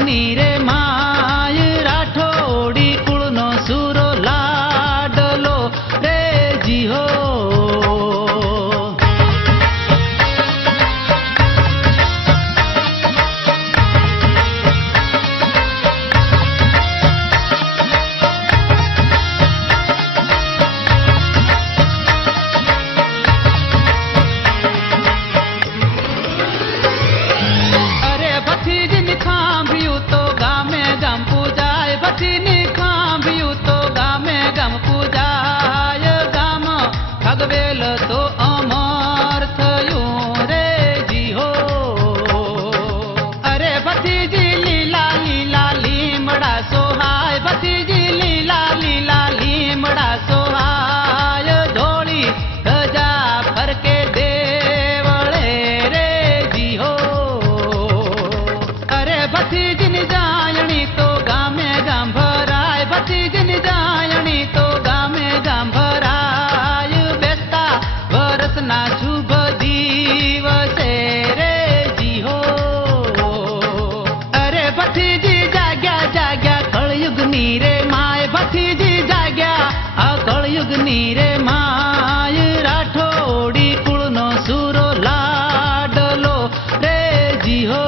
કળયુગની રે માય રાઠોડી કુળનો સુરો લાડલો રે જીહો. ભગવેલ તો અમર થયું રે જીહો. અરે ભતીજી લીલા લીલા લીમડા સોહાય, ભતીજી લીલા લીલા લીમડા સોહાય, ધોળી ધજા ફરકે દેવળે રે જીહો. અરે ભતીજીની જાયણી તો ગામે ગામ ભરાય, ભતીજીની જાયણી તો ગામે ગામ ભરાય. ના શુભ દિવસે રે જીહો. અરે ભતીજી જાગ્યા જાગ્યા કળયુગની રે માય, ભતીજી જાગ્યા આ કળયુગની રે માય રાઠોડી કુળનો સુરો લાડલો રે જીહો.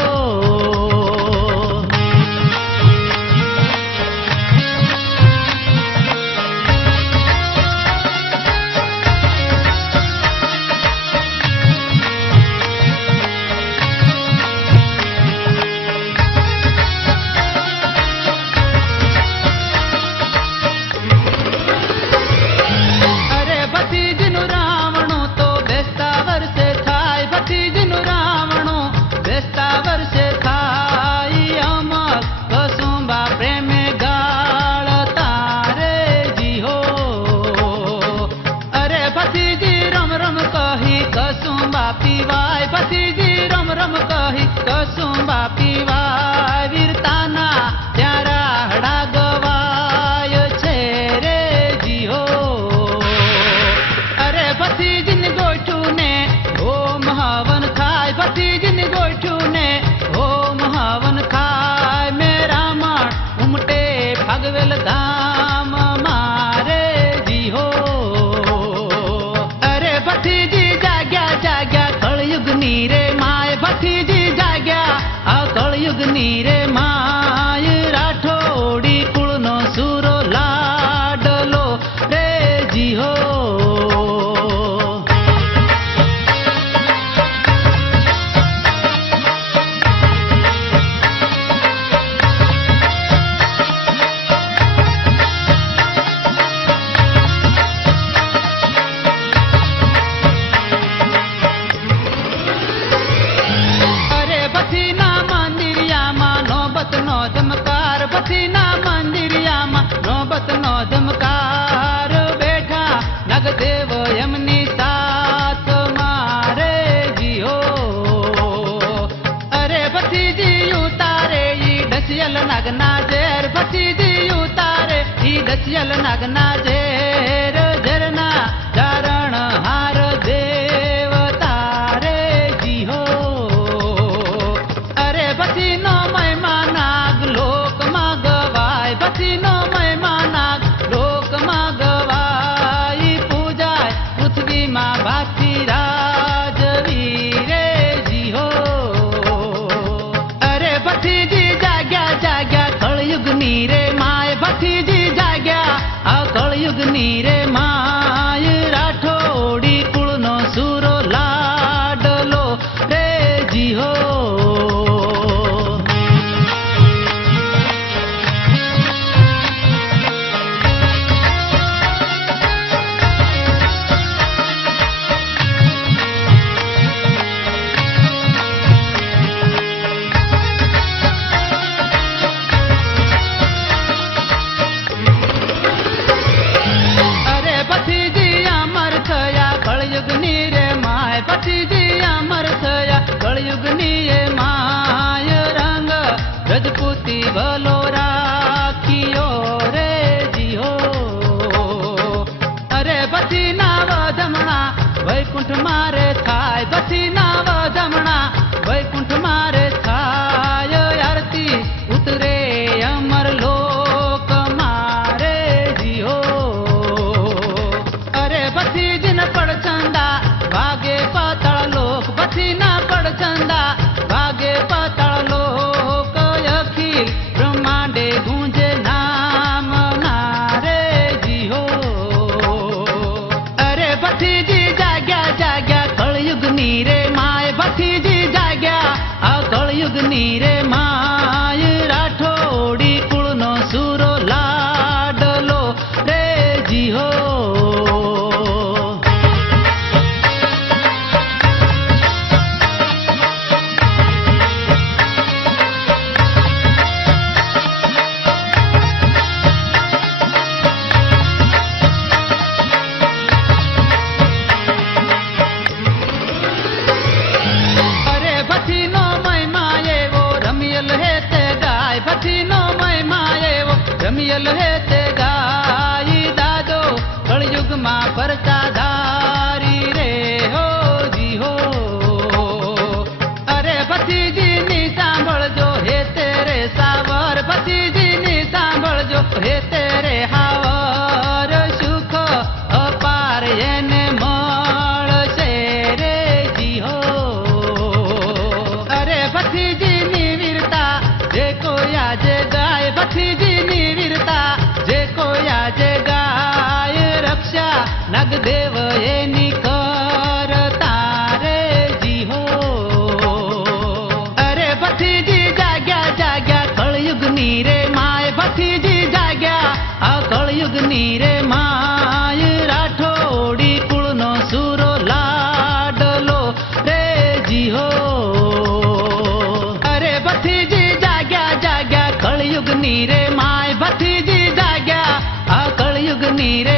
પીવાય ભતીજી રમ રમ કહી કસુંબા પીવાય, વીરતાના ત્યાં રાહડા ગવાય છે રે જીહો. અરે ભતીજીને ગોઠું ને હોમ હવન ખાય, ભતીજીને ગોઠું ને હોમ હવન ખાય. મેરામણ ઉમટે ભગવેલ ધામ મારે જીહો. અરે ભતીજી જાગ્યા જાગ્યા કળયુગની રે માય, ભતીજી જાગ્યા આ કળયુગની રે માય રાઠોડી કુળનો સુરો લાડલો રે જીહો. ભથીના મંદિરિયામાં નોબતનો ધમકાર, બેઠા નગદેવ એમની સાથ મારે જીહો. અરે ભતીજી ઉતારે ઈ ડસિયલ નાગના ઝેર, ભતીજી ઉતારે ઈ ડસિયલ નાગના ઝેર. ઝરના ચારણ હાર દેવતા રે જીહો. અરે ભથીનો મહિમા નાગ લોકમાં ગવાય, ભથીનો મહિમા નાગ લોકમાં ગવાય. પૂજાય પૃથ્વીમાં ભાથી રાજવી રે જીહો. અરે ભથીજી જાગ્યા જાગ્યા કળયુગની રે માય, ભથીજી જાગ્યા આ કળયુગની રે માય રાઠોડી કુળનો સુરો લાડલો રે જીહો. ઘડિયલ હે તે ગાઈ દાદો કળયુગમાં પરચાધારી રે હો જી હો. અરે ભતીજીની સાંભળજો હે તેરે સાવર, ભતીજીની સાંભળજો હે તેરે હાવર, સુખ અપાર એને મળશે રે જી હો. અરે ભતીજીની વીરતા જે કોઈ આજે ગાય, ભતીજીની વીરતા જે કોઈ આજે ગાય, રક્ષા નાગદેવ એની કરતા રે જી હો. અરે ભતીજી જાગ્યા જાગ્યા કળયુગની રે માય, ભતીજી જાગ્યા આ કળયુગની રે માય, રાઠોડી કુળનો સુરો લાડલો રે જી હો. અરે ભતીજી જાગ્યા જાગ્યા કળયુગની રે માય, ભતીજી જાગ્યા આ કળયુગની રે